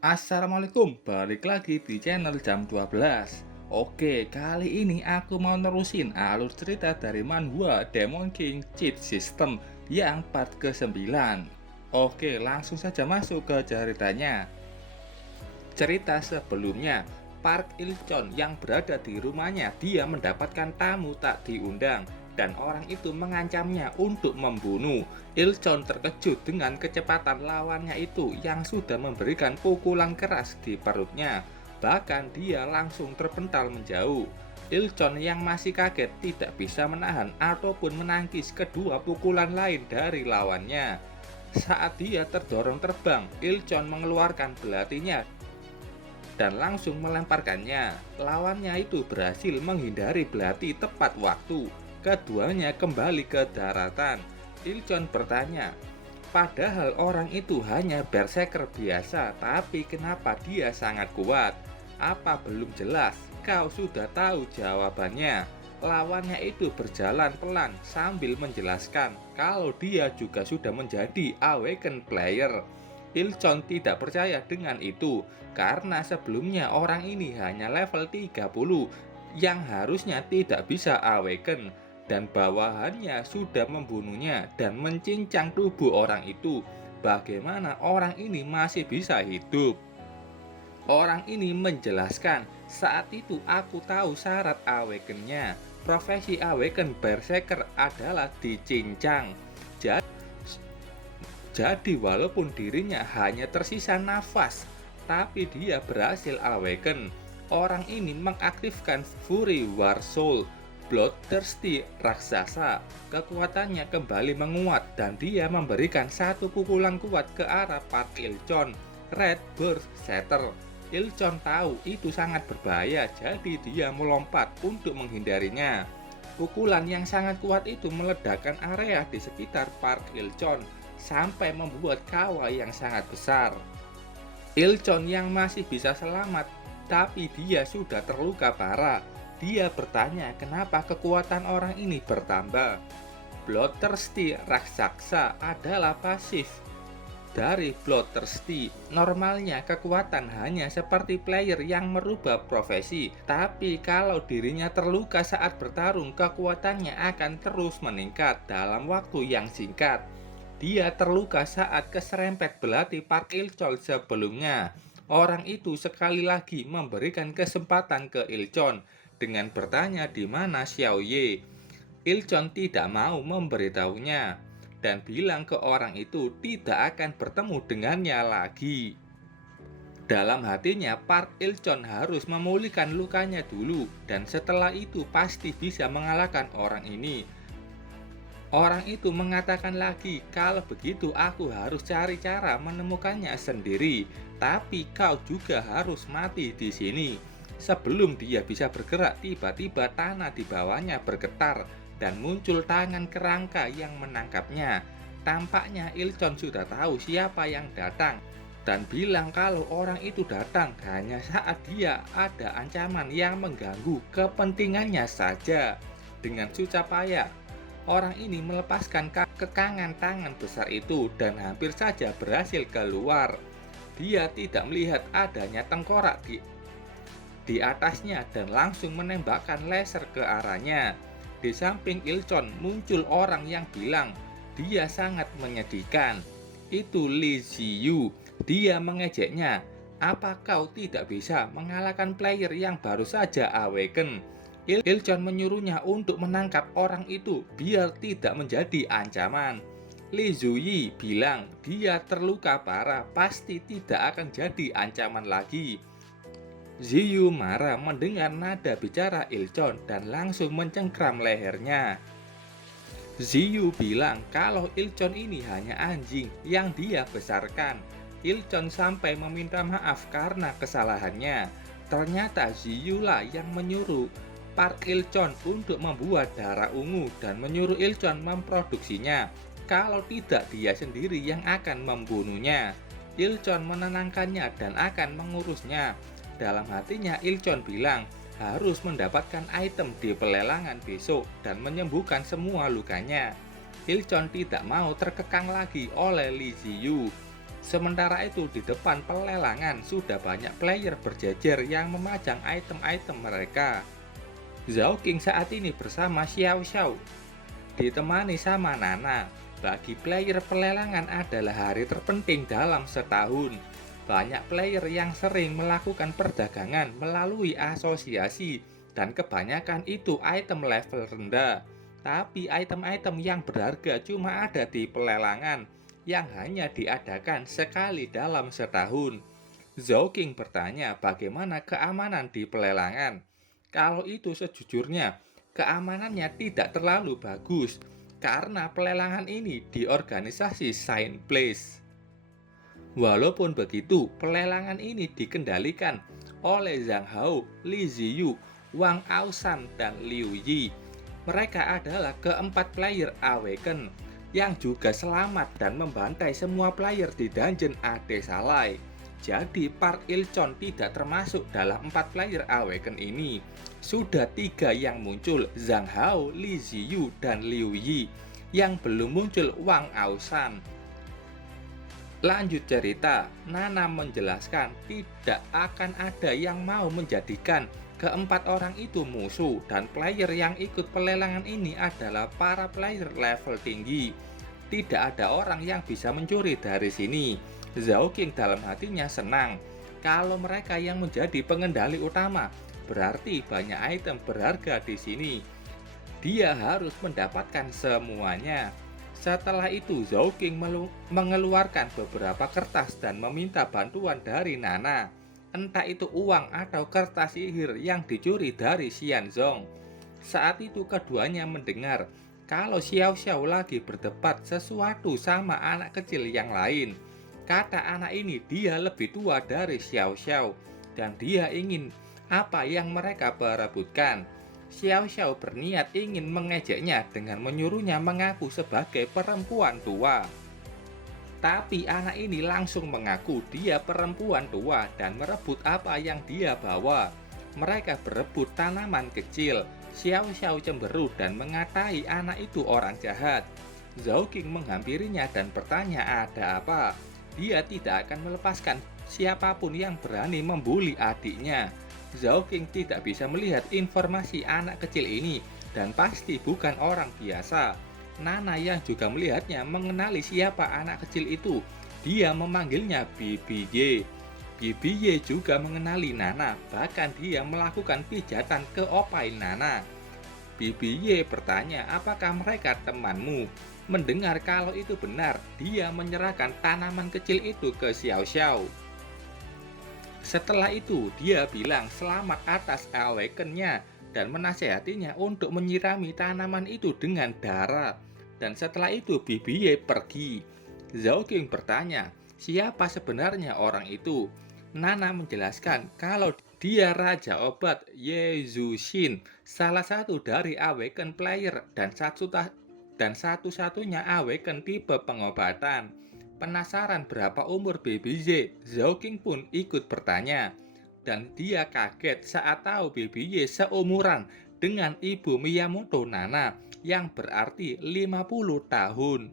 Assalamualaikum, balik lagi di channel jam 12. Oke, kali ini aku mau nerusin alur cerita dari manhwa Demon King Cheat System yang part ke-9. Oke, langsung saja masuk ke ceritanya. Cerita sebelumnya, Park Il-chon yang berada di rumahnya, dia mendapatkan tamu tak diundang dan orang itu mengancamnya untuk membunuh. Il-chon terkejut dengan kecepatan lawannya itu yang sudah memberikan pukulan keras di perutnya. Bahkan dia langsung terpental menjauh. Il-chon yang masih kaget tidak bisa menahan ataupun menangkis kedua pukulan lain dari lawannya. Saat dia terdorong terbang, Il-chon mengeluarkan belatinya dan langsung melemparkannya. Lawannya itu berhasil menghindari belati tepat waktu. Keduanya kembali ke daratan. Il-chon bertanya, padahal orang itu hanya berserker biasa, tapi kenapa dia sangat kuat? Apa belum jelas? Kau sudah tahu jawabannya. Lawannya itu berjalan pelan sambil menjelaskan kalau dia juga sudah menjadi awakened player. Il-chon tidak percaya dengan itu karena sebelumnya orang ini hanya level 30 yang harusnya tidak bisa awaken dan bawahannya sudah membunuhnya dan mencincang tubuh orang itu. Bagaimana orang ini masih bisa hidup? Orang ini menjelaskan, saat itu aku tahu syarat awakennya. Profesi awaken berserker adalah dicincang. Jadi walaupun dirinya hanya tersisa nafas, tapi dia berhasil awaken. Orang ini mengaktifkan Fury War Soul, Bloodthirsty raksasa. Kekuatannya kembali menguat dan dia memberikan satu pukulan kuat ke arah Park Il-chon, Red Burst Shatter. Il-chon tahu itu sangat berbahaya, jadi dia melompat untuk menghindarinya. Pukulan yang sangat kuat itu meledakkan area di sekitar Park Il-chon sampai membuat kawah yang sangat besar. Il-chon yang masih bisa selamat, tapi dia sudah terluka parah. Dia bertanya kenapa kekuatan orang ini bertambah. Bloodthirsty raksasa adalah pasif dari Bloodthirsty. Normalnya kekuatan hanya seperti player yang merubah profesi, tapi kalau dirinya terluka saat bertarung, kekuatannya akan terus meningkat dalam waktu yang singkat. Dia terluka saat keserempet belati Park Il-chon sebelumnya. Orang itu sekali lagi memberikan kesempatan ke Il-chon dengan bertanya di mana Xiao Ye. Il-chon tidak mau memberitahunya dan bilang ke orang itu tidak akan bertemu dengannya lagi. Dalam hatinya, Park Il-chon harus memulihkan lukanya dulu dan setelah itu pasti bisa mengalahkan orang ini. Orang itu mengatakan lagi, kalau begitu aku harus cari cara menemukannya sendiri. Tapi kau juga harus mati di sini. Sebelum dia bisa bergerak, tiba-tiba tanah di bawahnya bergetar dan muncul tangan kerangka yang menangkapnya. Tampaknya Il-chon sudah tahu siapa yang datang dan bilang kalau orang itu datang hanya saat dia ada ancaman yang mengganggu kepentingannya saja. Dengan susah payah, orang ini melepaskan kekangan tangan besar itu dan hampir saja berhasil keluar. Dia tidak melihat adanya tengkorak di atasnya dan langsung menembakkan laser ke arahnya. Di samping Il-chon muncul orang yang bilang dia sangat menyedihkan. Itu Lee Ziyu. Dia mengejeknya. Apa kau tidak bisa mengalahkan player yang baru saja awaken? Il-chon menyuruhnya untuk menangkap orang itu biar tidak menjadi ancaman. Li Zuyi bilang dia terluka parah, pasti tidak akan jadi ancaman lagi. Ziyu marah mendengar nada bicara Il-chon dan langsung mencengkram lehernya. Ziyu bilang kalau Il-chon ini hanya anjing yang dia besarkan. Il-chon sampai meminta maaf karena kesalahannya. Ternyata Ziyu lah yang menyuruh Park Il-chon untuk membuat darah ungu dan menyuruh Il-chon memproduksinya. Kalau tidak, dia sendiri yang akan membunuhnya. Il-chon menenangkannya dan akan mengurusnya. Dalam hatinya Il-chon bilang harus mendapatkan item di pelelangan besok dan menyembuhkan semua lukanya. Il-chon tidak mau terkekang lagi oleh Li Ziyu. Sementara itu di depan pelelangan sudah banyak player berjejer yang memajang item-item mereka. Zhao King saat ini bersama Xiao Xiao, ditemani sama Nana. Bagi player pelelangan adalah hari terpenting dalam setahun. Banyak player yang sering melakukan perdagangan melalui asosiasi dan kebanyakan itu item level rendah. Tapi item-item yang berharga cuma ada di pelelangan yang hanya diadakan sekali dalam setahun. Zhao King bertanya bagaimana keamanan di pelelangan. Kalau itu sejujurnya, keamanannya tidak terlalu bagus karena pelelangan ini di organisasi Shine Place. Walaupun begitu, pelelangan ini dikendalikan oleh Zhang Hao, Li Ziyu, Wang Aoshan, dan Liu Yi. Mereka adalah keempat player Awaken yang juga selamat dan membantai semua player di dungeon Ade Salai. Jadi Park Il-chon tidak termasuk dalam 4 player Awaken ini. Sudah 3 yang muncul, Zhang Hao, Li Ziyu, dan Liu Yi. Yang belum muncul Wang Aoshan. Lanjut cerita, Nana menjelaskan tidak akan ada yang mau menjadikan keempat orang itu musuh dan player yang ikut pelelangan ini adalah para player level tinggi. Tidak ada orang yang bisa mencuri dari sini. Zhao King dalam hatinya senang. Kalau mereka yang menjadi pengendali utama, berarti banyak item berharga di sini. Dia harus mendapatkan semuanya. Setelah itu, Zhao King mengeluarkan beberapa kertas dan meminta bantuan dari Nana. Entah itu uang atau kertas sihir yang dicuri dari Xianzong. Saat itu keduanya mendengar kalau Xiao Xiao lagi berdebat sesuatu sama anak kecil yang lain. Kata anak ini dia lebih tua dari Xiao Xiao dan dia ingin apa yang mereka perebutkan. Xiao Xiao berniat ingin mengejeknya dengan menyuruhnya mengaku sebagai perempuan tua. Tapi anak ini langsung mengaku dia perempuan tua dan merebut apa yang dia bawa. Mereka berebut tanaman kecil. Xiao Xiao cemberut dan mengatai anak itu orang jahat. Zhao King menghampirinya dan bertanya ada apa. Dia tidak akan melepaskan siapapun yang berani membuli adiknya. Zhao King tidak bisa melihat informasi anak kecil ini dan pasti bukan orang biasa. Nana yang juga melihatnya mengenali siapa anak kecil itu. Dia memanggilnya Bibi Ye. Bibi Ye juga mengenali Nana, bahkan dia melakukan pijatan ke opai Nana. Bibi Ye bertanya apakah mereka temanmu. Mendengar kalau itu benar, dia menyerahkan tanaman kecil itu ke Xiao Xiao. Setelah itu, dia bilang selamat atas awakennya dan menasehatinya untuk menyirami tanaman itu dengan darah. Dan setelah itu, Bibi Ye pergi. Zhao King bertanya, siapa sebenarnya orang itu? Nana menjelaskan kalau dia Raja Obat Ye Zhuxin, salah satu dari awaken player dan satu-satunya awaken tipe pengobatan. Penasaran berapa umur Baby Z, Zhao King pun ikut bertanya. Dan dia kaget saat tahu Baby Y seumuran dengan ibu Miyamoto Nana yang berarti 50 tahun.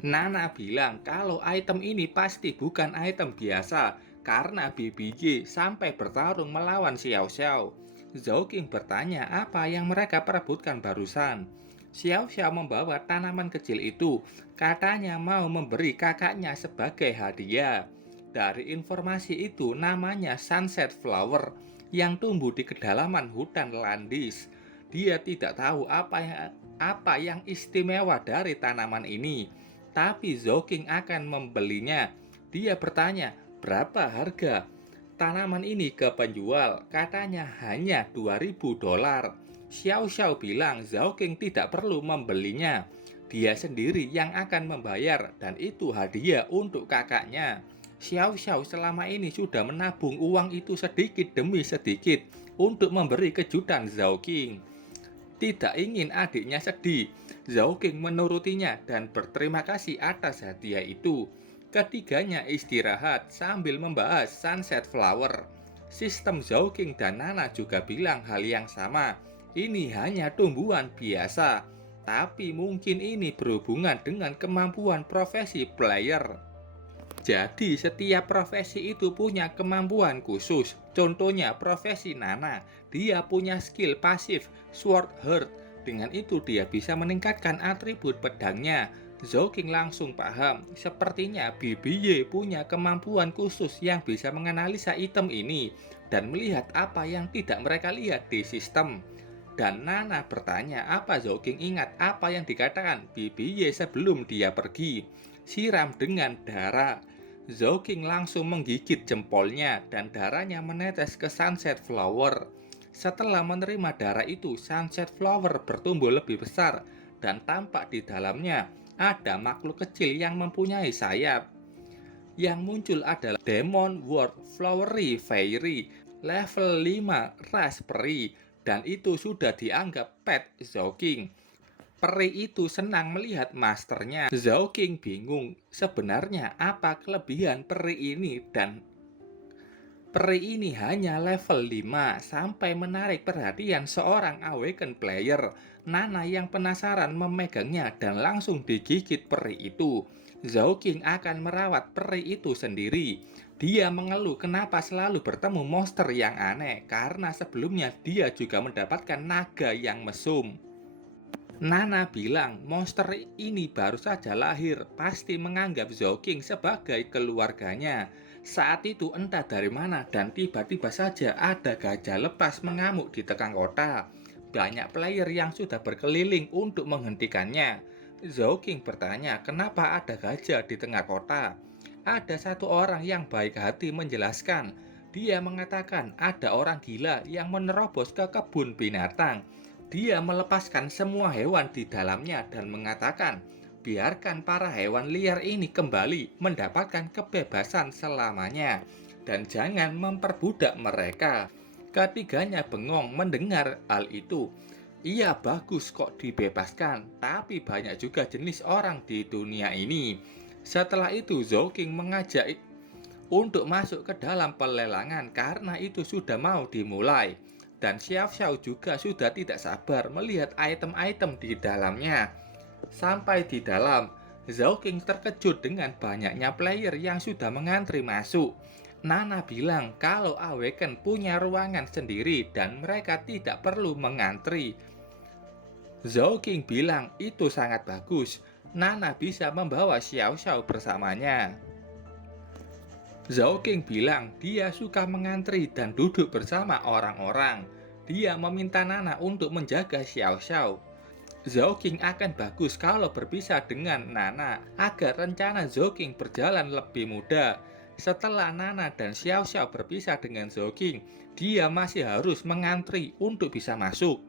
Nana bilang kalau item ini pasti bukan item biasa karena Baby Y sampai bertarung melawan Xiao Xiao. Zhao King bertanya apa yang mereka perebutkan barusan. Xiao Xiao membawa tanaman kecil itu, katanya mau memberi kakaknya sebagai hadiah. Dari informasi itu namanya Sunset Flower yang tumbuh di kedalaman hutan Landis. Dia tidak tahu apa yang istimewa dari tanaman ini, tapi Zhao King akan membelinya. Dia bertanya, berapa harga tanaman ini ke penjual? Katanya hanya 2.000 dolar. Xiao Xiao bilang Zhao King tidak perlu membelinya. Dia sendiri yang akan membayar dan itu hadiah untuk kakaknya. Xiao Xiao selama ini sudah menabung uang itu sedikit demi sedikit untuk memberi kejutan Zhao King. Tidak ingin adiknya sedih, Zhao King menurutinya dan berterima kasih atas hadiah itu. Ketiganya istirahat sambil membahas Sunset Flower. Sistem Zhao King dan Nana juga bilang hal yang sama. Ini hanya tumbuhan biasa, tapi mungkin ini berhubungan dengan kemampuan profesi player. Jadi setiap profesi itu punya kemampuan khusus. Contohnya profesi Nana, dia punya skill pasif Sword Heart. Dengan itu dia bisa meningkatkan atribut pedangnya. Zhou King langsung paham, sepertinya BBY punya kemampuan khusus yang bisa menganalisa item ini dan melihat apa yang tidak mereka lihat di sistem. Dan Nana bertanya apa Zhou King ingat apa yang dikatakan BBY sebelum dia pergi. Siram dengan darah. Zhou King langsung menggigit jempolnya dan darahnya menetes ke Sunset Flower. Setelah menerima darah itu, Sunset Flower bertumbuh lebih besar dan tampak di dalamnya ada makhluk kecil yang mempunyai sayap. Yang muncul adalah Demon World Flowery Fairy level 5 Raspberry, dan itu sudah dianggap pet Zhou King. Peri itu senang melihat masternya. Zhou King bingung sebenarnya apa kelebihan peri ini, dan peri ini hanya level 5 sampai menarik perhatian seorang awakened player. Nana yang penasaran memegangnya dan langsung digigit peri itu. Zhou King akan merawat peri itu sendiri. Dia mengeluh kenapa selalu bertemu monster yang aneh karena sebelumnya dia juga mendapatkan naga yang mesum. Nana bilang monster ini baru saja lahir, pasti menganggap Zhou King sebagai keluarganya. Saat itu entah dari mana dan tiba-tiba saja ada gajah lepas mengamuk di tengah kota. Banyak player yang sudah berkeliling untuk menghentikannya. Zhou King bertanya kenapa ada gajah di tengah kota. Ada satu orang yang baik hati menjelaskan. Dia mengatakan ada orang gila yang menerobos ke kebun binatang. Dia melepaskan semua hewan di dalamnya dan mengatakan, biarkan para hewan liar ini kembali mendapatkan kebebasan selamanya dan jangan memperbudak mereka. Ketiganya bengong mendengar hal itu. Iya, bagus kok dibebaskan, tapi banyak juga jenis orang di dunia ini. Setelah itu Zhou King mengajak untuk masuk ke dalam pelelangan karena itu sudah mau dimulai. Dan Xiao Xiao juga sudah tidak sabar melihat item-item di dalamnya. Sampai di dalam, Zhou King terkejut dengan banyaknya player yang sudah mengantri masuk. Nana bilang kalau Awaken punya ruangan sendiri dan mereka tidak perlu mengantri. Zhou King bilang itu sangat bagus. Nana bisa membawa Xiao Xiao bersamanya. Zhou King bilang dia suka mengantri dan duduk bersama orang-orang. Dia meminta Nana untuk menjaga Xiao Xiao. Zhou King akan bagus kalau berpisah dengan Nana agar rencana Zhou King berjalan lebih mudah. Setelah Nana dan Xiao Xiao berpisah dengan Zhou King, dia masih harus mengantri untuk bisa masuk.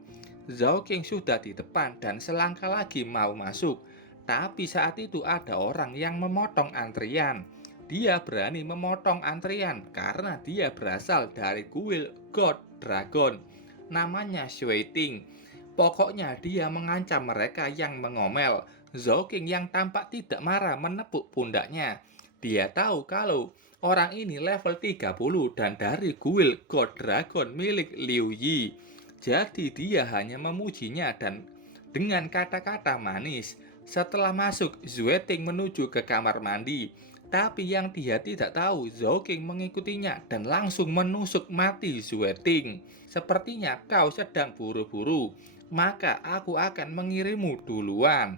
Zhou King sudah di depan dan selangkah lagi mau masuk. Tapi saat itu ada orang yang memotong antrian. Dia berani memotong antrian karena dia berasal dari kuil God Dragon. Namanya Shui Ting. Pokoknya dia mengancam mereka yang mengomel. Zhou King yang tampak tidak marah menepuk pundaknya. Dia tahu kalau orang ini level 30 dan dari kuil God Dragon milik Liu Yi. Jadi dia hanya memujinya dan dengan kata-kata manis. Setelah masuk, Shui Ting menuju ke kamar mandi. Tapi yang dia tidak tahu, Zhou King mengikutinya dan langsung menusuk mati Shui Ting. Sepertinya kau sedang buru-buru, maka aku akan mengirimmu duluan.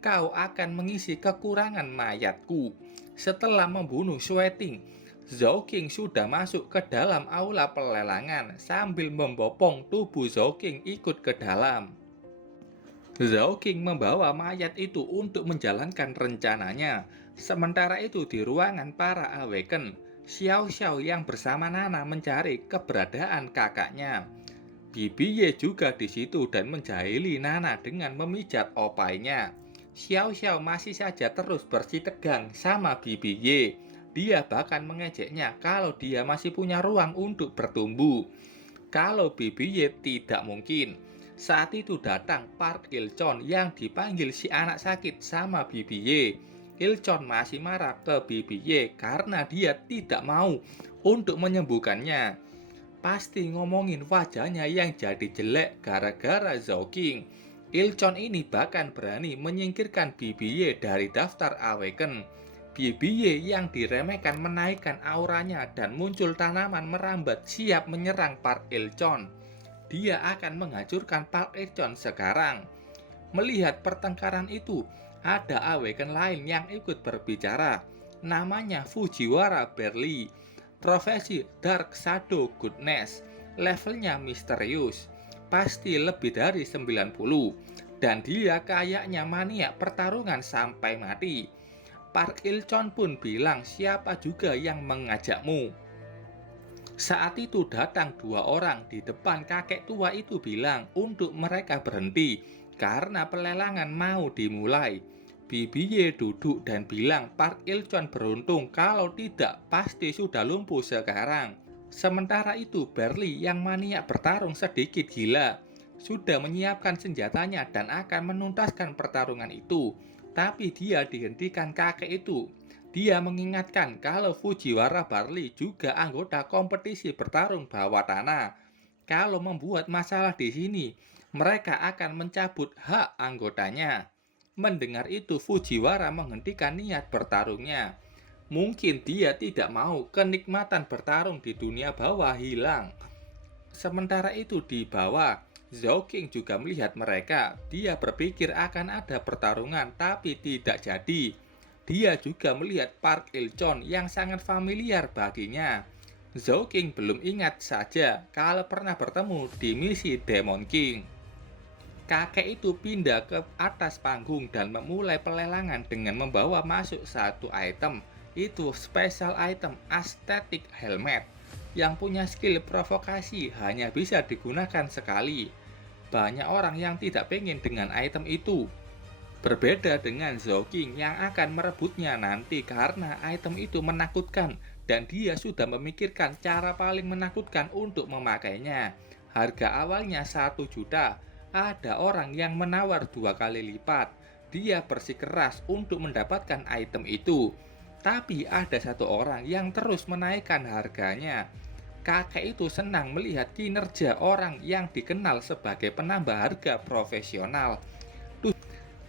Kau akan mengisi kekurangan mayatku. Setelah membunuh Shui Ting, Zhou King sudah masuk ke dalam aula pelelangan sambil membopong tubuh Zhou King ikut ke dalam. Zhou King membawa mayat itu untuk menjalankan rencananya. Sementara itu di ruangan para Awaken, Xiao Xiao yang bersama Nana mencari keberadaan kakaknya. BBY juga di situ dan menjahili Nana dengan memijat opainya. Xiao Xiao masih saja terus bersitegang sama BBY. Dia bahkan mengejeknya kalau dia masih punya ruang untuk bertumbuh. Kalau BBY tidak mungkin. Saat itu datang Park Il-chon yang dipanggil si anak sakit sama BBY. Il-chon masih marah ke BBY karena dia tidak mau untuk menyembuhkannya. Pasti ngomongin wajahnya yang jadi jelek gara-gara Zhou King. Il-chon ini bahkan berani menyingkirkan BBY dari daftar Awaken. BBY yang diremehkan menaikkan auranya dan muncul tanaman merambat siap menyerang Park Il-chon. Dia akan menghancurkan Park Il-chon sekarang. Melihat pertengkaran itu, ada Awaken lain yang ikut berbicara. Namanya Fujiwara Barley. Profesi Dark Shadow Goodness. Levelnya misterius. Pasti lebih dari 90. Dan dia kayaknya maniak pertarungan sampai mati. Park Il-chon pun bilang siapa juga yang mengajakmu. Saat itu datang dua orang di depan kakek tua itu bilang untuk mereka berhenti karena pelelangan mau dimulai. BBY duduk dan bilang Park Il-chon beruntung, kalau tidak pasti sudah lumpuh sekarang. Sementara itu Barley yang maniak bertarung sedikit gila sudah menyiapkan senjatanya dan akan menuntaskan pertarungan itu. Tapi dia dihentikan kakek itu. Dia mengingatkan kalau Fujiwara Barley juga anggota kompetisi bertarung bawah tanah. Kalau membuat masalah di sini, mereka akan mencabut hak anggotanya. Mendengar itu, Fujiwara menghentikan niat bertarungnya. Mungkin dia tidak mau kenikmatan bertarung di dunia bawah hilang. Sementara itu di bawah, Zhao King juga melihat mereka. Dia berpikir akan ada pertarungan, tapi tidak jadi. Dia juga melihat Park Il-chon yang sangat familiar baginya. Zhao King belum ingat saja kalau pernah bertemu di misi Demon King. Kakek itu pindah ke atas panggung dan memulai pelelangan dengan membawa masuk satu item. Itu special item Aesthetic Helmet yang punya skill provokasi hanya bisa digunakan sekali. Banyak orang yang tidak pengen dengan item itu. Berbeda dengan Zhao King yang akan merebutnya nanti karena item itu menakutkan dan dia sudah memikirkan cara paling menakutkan untuk memakainya. Harga awalnya 1 juta. Ada orang yang menawar 2 kali lipat. Dia bersikeras untuk mendapatkan item itu. Tapi ada satu orang yang terus menaikkan harganya. Kakek itu senang melihat kinerja orang yang dikenal sebagai penambah harga profesional.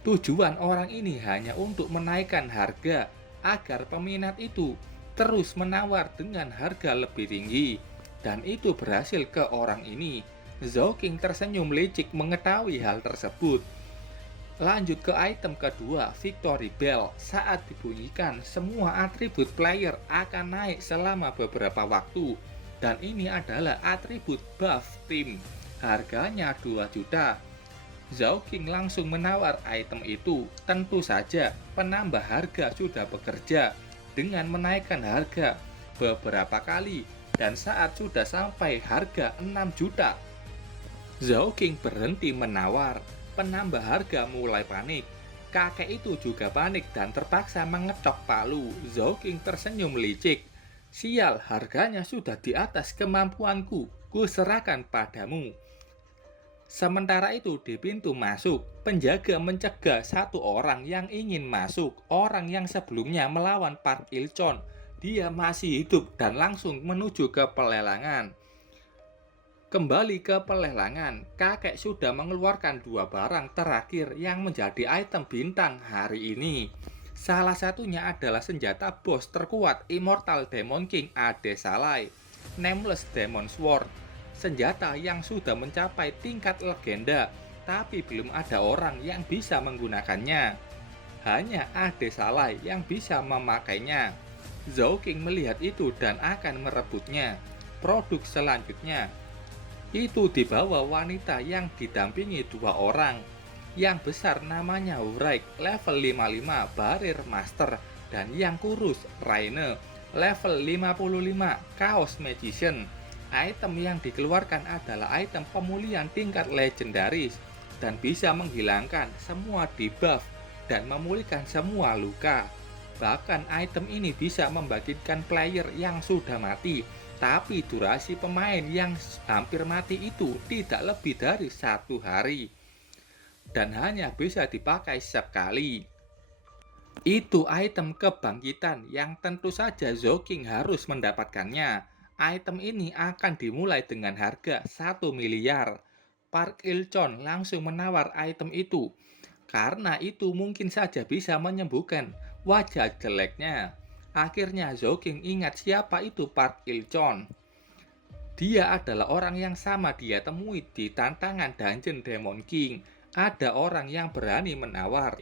Tujuan orang ini hanya untuk menaikkan harga agar peminat itu terus menawar dengan harga lebih tinggi. Dan itu berhasil ke orang ini. Zhao King tersenyum licik mengetahui hal tersebut. Lanjut ke item kedua, Victory Bell. Saat dibunyikan, semua atribut player akan naik selama beberapa waktu. Dan ini adalah atribut buff tim. Harganya 2 juta. Zhao King langsung menawar item itu. Tentu saja penambah harga sudah bekerja dengan menaikkan harga beberapa kali. Dan saat sudah sampai harga 6 juta, Zhao King berhenti menawar. Penambah harga mulai panik. Kakek itu juga panik dan terpaksa mengetok palu. Zhao King tersenyum licik. Sial, harganya sudah di atas kemampuanku. Ku serahkan padamu. Sementara itu di pintu masuk, penjaga mencegah satu orang yang ingin masuk. Orang yang sebelumnya melawan Park Il-chon. Dia masih hidup dan langsung menuju ke pelelangan. Kembali ke pelelangan, kakek sudah mengeluarkan 2 barang terakhir yang menjadi item bintang hari ini. Salah satunya adalah senjata bos terkuat Immortal Demon King Adesalai, Nameless Demon Sword. Senjata yang sudah mencapai tingkat legenda, tapi belum ada orang yang bisa menggunakannya. Hanya Adesalai yang bisa memakainya. Zhao King melihat itu dan akan merebutnya. Produk selanjutnya itu dibawa wanita yang didampingi 2 orang. Yang besar namanya Wraith, level 55 Barir Master, dan yang kurus Raine, level 55 Chaos Magician. Item yang dikeluarkan adalah item pemulihan tingkat legendaris dan bisa menghilangkan semua debuff dan memulihkan semua luka. Bahkan item ini bisa membangkitkan player yang sudah mati, tapi durasi pemain yang hampir mati itu tidak lebih dari 1 hari. Dan hanya bisa dipakai sekali. Itu item kebangkitan yang tentu saja Zhao King harus mendapatkannya. Item ini akan dimulai dengan harga 1 miliar. Park Il-chon langsung menawar item itu. Karena itu mungkin saja bisa menyembuhkan wajah jeleknya. Akhirnya Zhao ingat siapa itu Park Il-chon. Dia adalah orang yang sama dia temui di tantangan Dungeon Demon King. Ada orang yang berani menawar.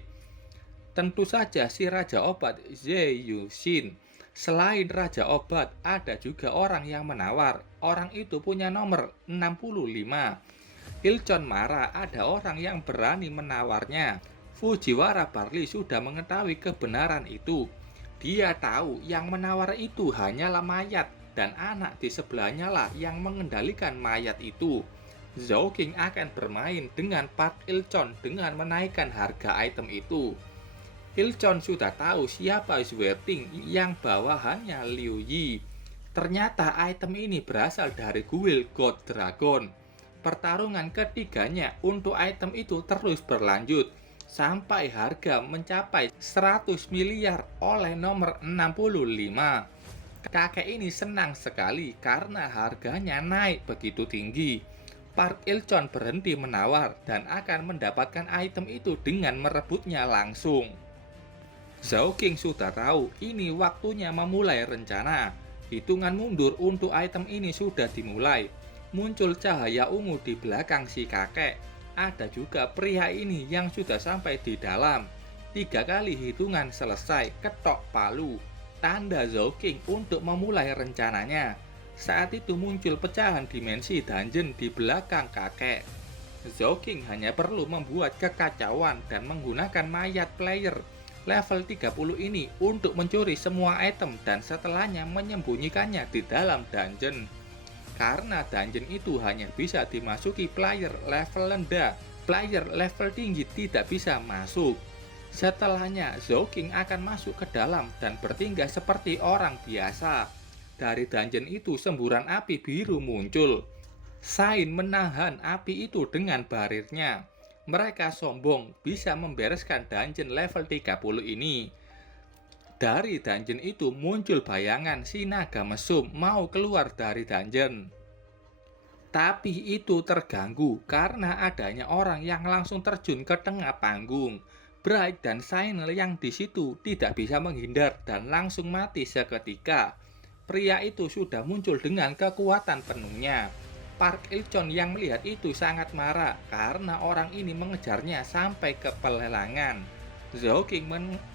Tentu saja si Raja Obat Ze Yuxin. Selain Raja Obat, ada juga orang yang menawar. Orang itu punya nomor 65. Il-chon marah, ada orang yang berani menawarnya. Fujiwara Barley sudah mengetahui kebenaran itu. Dia tahu yang menawar itu hanyalah mayat dan anak di sebelahnya lah yang mengendalikan mayat itu. Zhao akan bermain dengan Park Il-chon dengan menaikkan harga item itu. Il-chon sudah tahu siapa Xueting yang bawahannya Liu Yi. Ternyata item ini berasal dari kuil God Dragon. Pertarungan ketiganya untuk item itu terus berlanjut sampai harga mencapai 100 miliar oleh nomor 65. Kakek ini senang sekali karena harganya naik begitu tinggi. Park Il-chon berhenti menawar dan akan mendapatkan item itu dengan merebutnya langsung. Zhao sudah tahu ini waktunya memulai rencana. Hitungan mundur untuk item ini sudah dimulai. Muncul cahaya ungu di belakang si kakek. Ada juga pria ini yang sudah sampai di dalam. 3 kali hitungan selesai, ketok palu. Tanda Zhao untuk memulai rencananya. Saat itu muncul pecahan dimensi dungeon di belakang kakek. Zhao hanya perlu membuat kekacauan dan menggunakan mayat player level 30 ini untuk mencuri semua item dan setelahnya menyembunyikannya di dalam dungeon. Karena dungeon itu hanya bisa dimasuki player level rendah, player level tinggi tidak bisa masuk. Setelahnya, Zhao akan masuk ke dalam dan bertingkah seperti orang biasa. Dari dungeon itu semburan api biru muncul. Sain menahan api itu dengan barirnya. Mereka sombong bisa membereskan dungeon level 30 ini. Dari dungeon itu muncul bayangan si naga mesum mau keluar dari dungeon. Tapi itu terganggu karena adanya orang yang langsung terjun ke tengah panggung. Bright dan Sainel yang di situ tidak bisa menghindar dan langsung mati seketika. Pria itu sudah muncul dengan kekuatan penuhnya. Park Il-chon yang melihat itu sangat marah karena orang ini mengejarnya sampai ke pelelangan. Zhao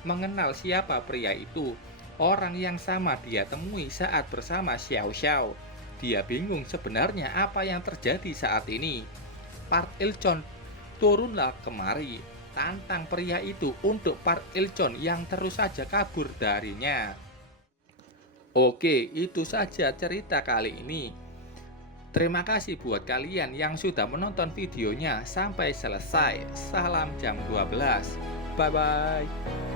mengenal siapa pria itu. Orang yang sama dia temui saat bersama Xiao Xiao. Dia bingung sebenarnya apa yang terjadi saat ini. Park Il-chon, turunlah kemari. Tantang pria itu untuk Park Il-chon yang terus saja kabur darinya. Oke, itu saja cerita kali ini. Terima kasih buat kalian yang sudah menonton videonya sampai selesai. Salam jam 12. Bye-bye.